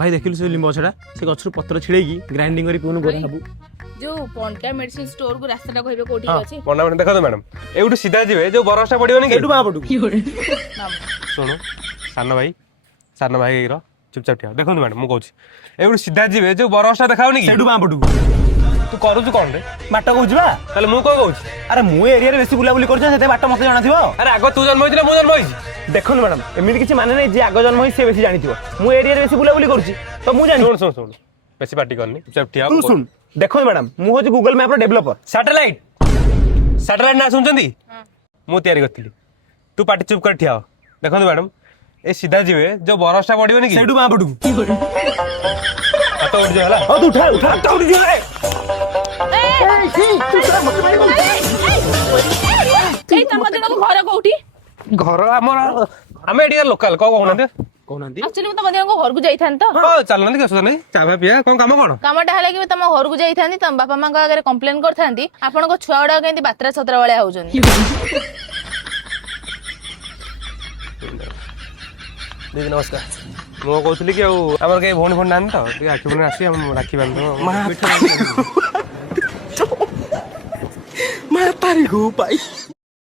भाई देखिलु से लिंब गछटा से गछरु पत्र छिड़ेकी ग्राइंडिंग करी कोन गोरा हबु जो पंटा मेडिसिन स्टोर को रास्ता कहबे कोठी अछि पंडा मैडम देखो तो मैडम एउठु सीधा जिवे जो बरसटा पड़िबनी कि एटु बा पटु सुनो सानो भाई रो चुपचाप ठिया देखो मैडम मु कहूची एउठु सीधा जिवे जो बरसटा देखाउनी कि एटु बा पटु तू करूछु कोन रे बाट कहूची बा ताले मु को कहूची अरे मु एरिया रे बेसी बुला बुली करछ सेते बाट मते जाना थिबो अरे आगो तू जन्म होइछि ना मु जन्म होइछि देखो मैडम एमिति किछि माने नै जे आगो जन्म होई से बेसी जानिथिबो मु एरिया रे बेसी बुला बुली करछि तो मु जानि सुन बेसी पार्टी करनी चुपचाप ठिया तू सुन देखो मैडम मु होछि गूगल मैप रो डेवलपर सैटेलाइट ना सुनचंदी मु तयारी करथिली तू पार्टी चुप कर ठिया देखो मैडम ए सीधा जिवे जो बरसटा पड़िबनी कि सेटु बा पटु हाथ उठ जा हला ओ तू उठा तो उठ जा ए तम दिन को घर कोठी घर हमर हमें एडिया लोकल को कहउनते कोनांती एक्चुअली म तम दिन को घर को जाइथान तो ओ चलनंती के सुन चा भा पिया कोन काम कोन कामटा हला कि तम घर को जाइथानी तम बापा मां का आगे कंप्लेन करथांती आपन को छुआ उडा केंती बात्रा छतरा वाले आउजन दीदी नमस्कार मु कहउतली कि हमर के भोन नान तो कि आखि बन आसी हम राखी बांधो मा तारी गो पाई